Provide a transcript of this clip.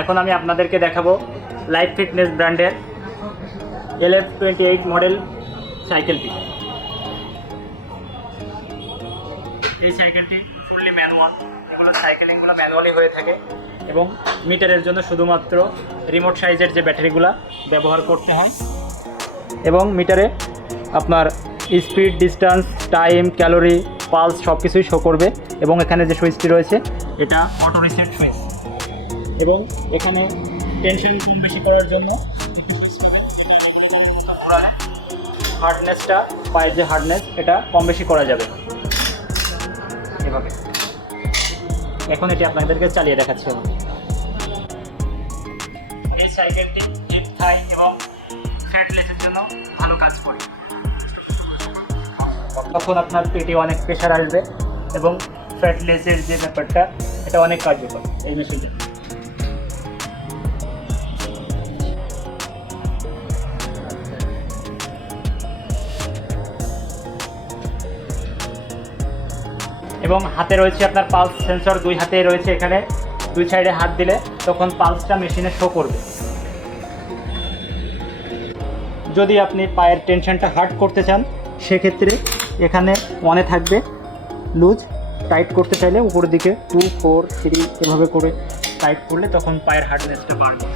এখন আমি আপনাদেরকে দেখাবো লাইফ ফিটনেস ব্র্যান্ডের LF28 মডেল সাইকেলটি। এই সাইকেলটি ফুললি ম্যানুয়াল, এগুলো সাইকেলিংগুলো ম্যানুয়ালি হয়ে থাকে এবং মিটারের জন্য শুধুমাত্র রিমোট সাইজের যে ব্যাটারিগুলো ব্যবহার করতে হয় এবং মিটারে আপনার speed, distance, time, calorie, pulse সব কিছুই শো করবে। এবং এখানে যে সুইচটি রয়েছে এটা অটো রিসেট সুইচ এবং এখানে টেনশন কম বেশি করার জন্য হার্ডনেসটা, পায়ের যে হার্ডনেস এটা কম বেশি করা যাবে এভাবে। এখন এটি আপনাদেরকে চালিয়ে দেখাচ্ছি আমি। এই সাইকেলটি হিপ, থাই এবং ফ্যাটলেসের জন্য ভালো কাজ করে। তখন আপনার পেটে অনেক প্রেশার আসবে এবং ফ্যাটলেসের যে ব্যাপারটা এটা অনেক কার্যকর এই মেশিনটা। এবং হাতে রয়েছে আপনার পালস সেন্সর, দুই হাতেই রয়েছে, এখানে দুই সাইডে হাত দিলে তখন পালসটা মেশিনে শো করবে। যদি আপনি পায়ের টেনশনটা হার্ড করতে চান সেক্ষেত্রে এখানে ওয়ানে থাকবে লুজ, টাইট করতে চাইলে উপরের দিকে 2, 4, 3 এভাবে করে টাইট করলে তখন পায়ের হার্ডনেসটা বাড়বে।